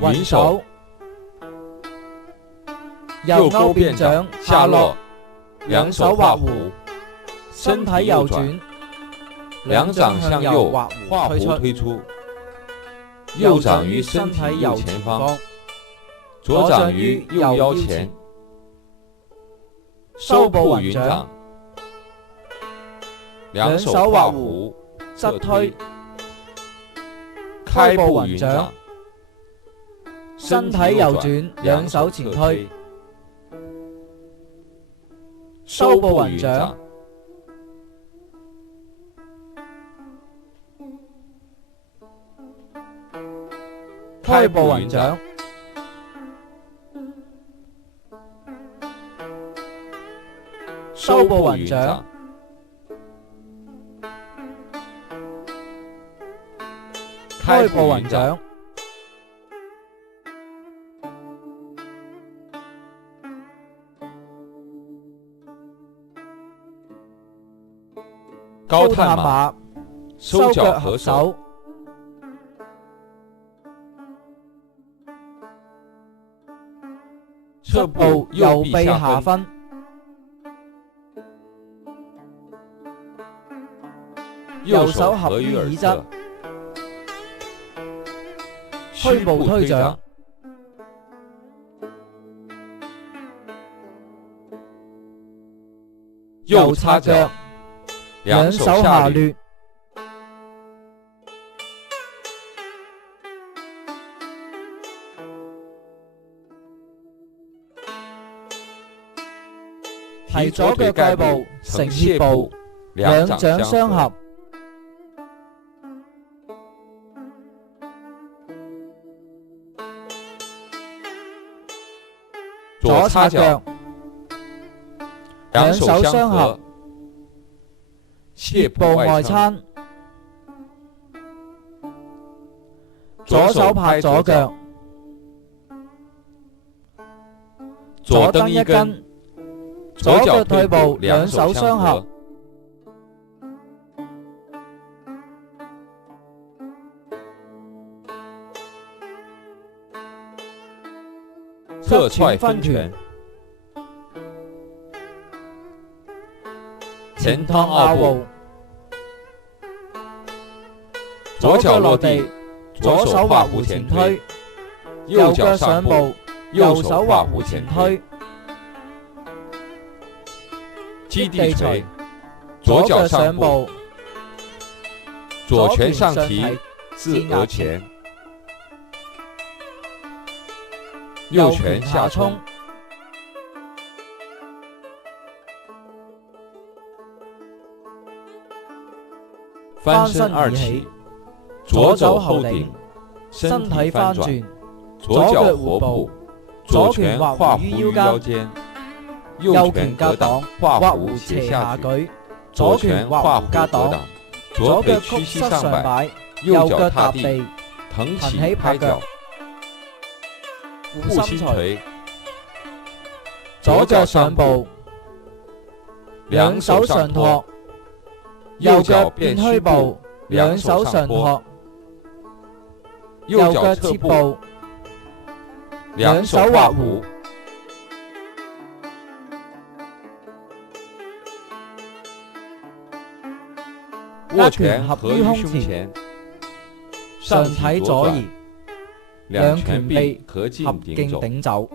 云手，右勾变掌下落，两手画弧，身体右转，两掌向右画弧推出，右掌于身体右前方，左掌于右腰前，收步云掌，两手画弧侧推，开步云掌，身體右轉，兩手前推，收步雲掌，開步雲掌，收步雲掌，開步雲掌。高探马，收腳合手，側步右臂下分，右手合於耳側，虛步推掌，右叉腳，兩手下掠，提左腳蓋步成協步，兩掌相合，左叉腳，兩手相合，協步外撐，左手拍左腳，左蹬一根，左腳退步，兩手相合，側踹分拳，前趟二步，左腳落地，左手畫弧前推，右腳上步，右手畫弧前推，基地捶，左腳上步，左拳上提至額前，右拳下衝，翻身二起，左肘後頂，身體翻轉，左腳活步，左拳畫弧於腰間，右拳格擋，畫弧斜下舉，左拳畫弧格擋，左腳屈膝上擺，右腳踏地，騰起拍腳，護心捶，左腳上步，兩手上托，右腳變虛步，兩手上托，右腳切步，兩手畫弧，握拳合於胸前，上體左移，兩拳臂合勁頂走。